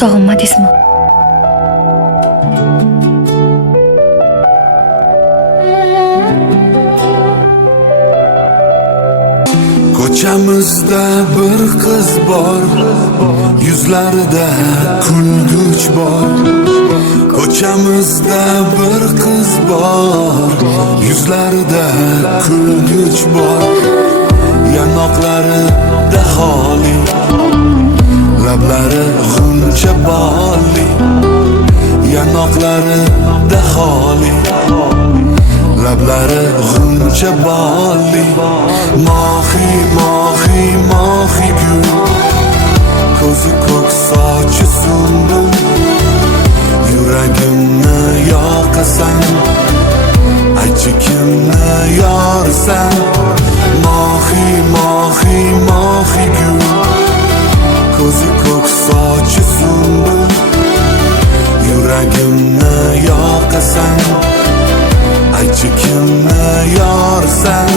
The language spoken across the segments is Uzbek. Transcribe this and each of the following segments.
sog'inmadingizmi? Ko'chamizda bir qiz bor, yuzlarida kulguch bor. Ko'chamizda bir qiz bor, yuzlarida kulguch bor. Yanoqlarida xoli, lablari xuncha bolli. Yanoqlarida xoli, lablari xuncha bolli. Mohi, mohi, mohi gul, ko'zi ko'k sochi sunbul. Yuragimni yoqasan, aychi kimni yorsan. Mohi, mohi, mohi gul, ko'zi ko'k sochi sunbul. Yuragimni yoqasan, aychi kimni yorsan.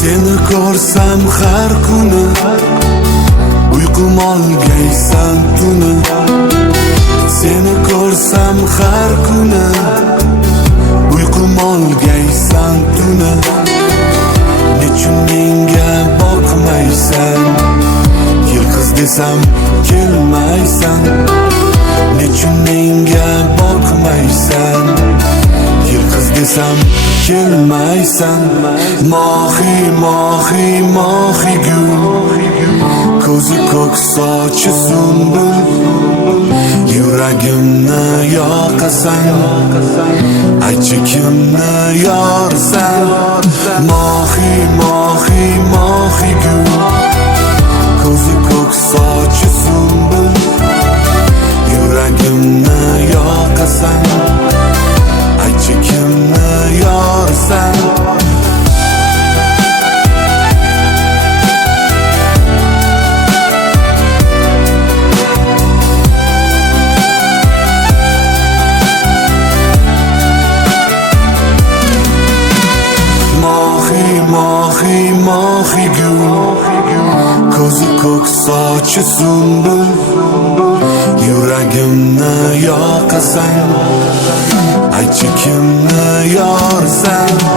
Seni ko'rsam har kuni, uyqum olgaysan tuni. Seni ko'rsam har kuni, uyqum olgaysan tuni. Nechun menga boqmaysan, kel qiz desam kelmaysan. Nechun menga boqmaysan, kel qiz desam kelmaysan. Mohi, mohi, mohi gul, ko'zi ko'k sochi sunbul. Yuragimni yoqasan, aychi kimni yorsan. Mohi, mohi, mohi gul, ko'zi ko'k sochi sunbul. Yuragimni yoqasan, aychi kimni yorsan. Mohi, mohi, mohi gul, ko'zi ko'k sochi sunbul. Yuragimni yoqasan, aychi kimni yorsan.